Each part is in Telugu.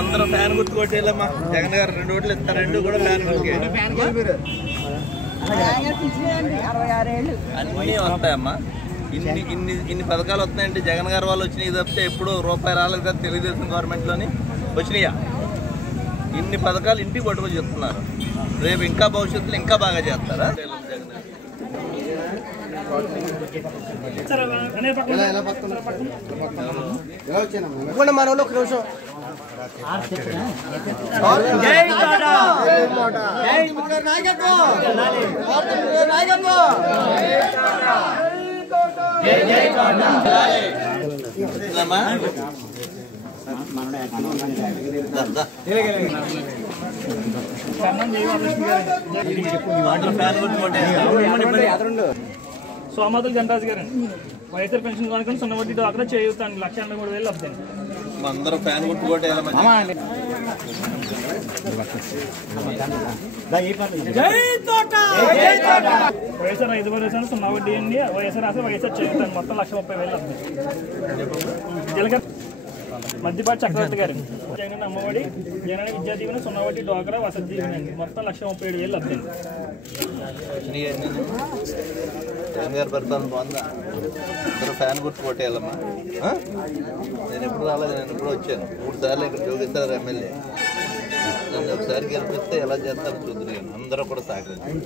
అందరూ ఫ్యాన్ గుర్తు కొట్టేయాలమ్మా. జగన్ గారు 2 ఓట్లు ఇస్తారు, 2 కూడా ఫ్యాన్ గుర్తుకే. అన్నీ వస్తాయమ్మా. ఇన్ని పథకాలు వస్తున్నాయంటే జగన్ గారు వాళ్ళు వచ్చినాయి తప్పితే ఎప్పుడు రూపాయి రాలేదు కదా తెలుగుదేశం గవర్నమెంట్లోని వచ్చినాయా. ఇన్ని పథకాలు ఇంటికి పట్టుకొని చెప్తున్నారు. రేపు ఇంకా భవిష్యత్తులో ఇంకా బాగా చేస్తారా? సోమాతుల జనరాజు గారు వైఎస్ఆర్ పెన్షన్ కొనుక్కొని 0 వడ్డీ డ్వాక్రా చేయూతాను 1,83,000 లబ్ధండి. అందరూ ఫ్యాన్ గుర్తు కొట్టేయాలి. వైఎస్ఆర్ 5 భరోసాను 0 వడ్డీ అండి. వైఎస్ఆర్ ఆశ వైఎస్ఆర్ చేయూతాను మొత్తం 1,30,000 లబ్ధండి. జీలకర్ర మధ్యపాటి చక్రవర్తి గారు జగన్ అమ్మఒడి, జగన్ విద్యా దీవెన, 0 వడ్డీ డ్వాక్రా, వసతి దీవెన అండి మొత్తం 1,37,000 లబ్ధండి. జగన్ గారి పరిపాలన బాగుందా? అందరూ ఫ్యాన్ గుర్తు కొట్టేయాలమ్మా. నేను ఎప్పుడు రాలేదు, నేను ఎప్పుడు వచ్చాను 3 సార్లు ఇక్కడ జోగేశ్వర ఎమ్మెల్యే. నన్ను ఒకసారి గెలిపిస్తే ఎలా చేస్తారో చూద్దాం. అందరూ కూడా సహకరించారు.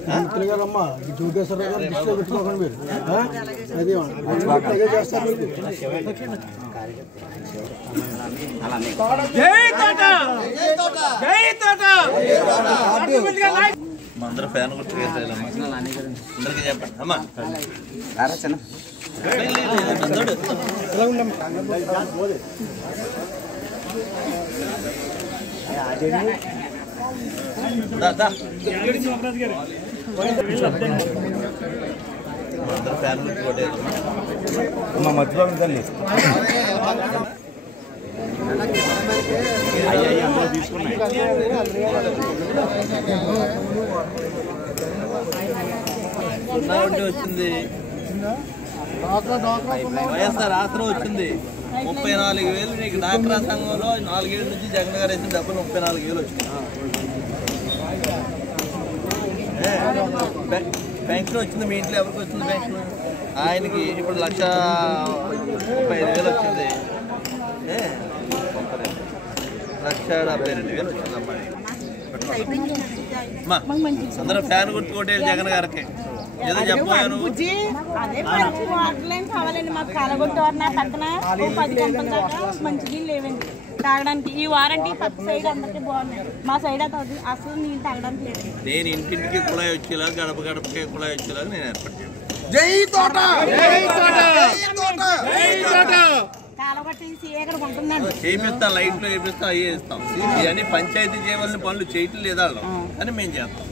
అందరూ ఫ్యాన్ గుర్తు వేసేయాలమ్మా. అందరికీ చెప్పండి అమ్మా. అందరూ ఫ్యాన్ గుర్తు కొట్టేయాలమ్మా. మధ్యలో ఉందండి తీసుకున్నాయి. వచ్చింది వైఎస్ఆర్ ఆసరా వచ్చింది 34,000. నీకు డాక్రా సంఘంలో 4 ఏళ్ళ నుంచి జగన్ గారు వేసిన డబ్బులు 34,000 వచ్చింది. పెన్షన్ వచ్చింది. మీ ఇంట్లో ఎవరికి వచ్చింది పెన్షన్? ఆయనకి ఇప్పుడు 1,35,000 వచ్చింది. 1,72,000 వచ్చిందమ్మా. అందరూ ఫ్యాన్ గుర్తు కొట్టేది జగన్ గారికి ఏదో చెప్పాను. అదే వాటర్ లైన్ కావాలండి మాకు. కాలగొట్టేవారు నా పక్కన 10 గంటల దాకా మంచినీళ్ళు లేవండి తాగడానికి. ఈ వారంటీ పక్క సైడ్ అందరికీ బాగున్నాయి, మా సైడ్ అయితే అసలు నీళ్ళు తాగడానికి లేదు. నేను ఇంటింటికి కుళాయి వచ్చేలాగా గడప గడపకి కుళాయి వచ్చేలాగా నేను ఏర్పాటు చేయాలి. చేపిస్తా, లైట్లు వేపిస్తా, అవి వేస్తాం. ఇవన్నీ పంచాయతీ చేయవలసిన పనులు చేయటం లేదా అని మేము చేస్తాం.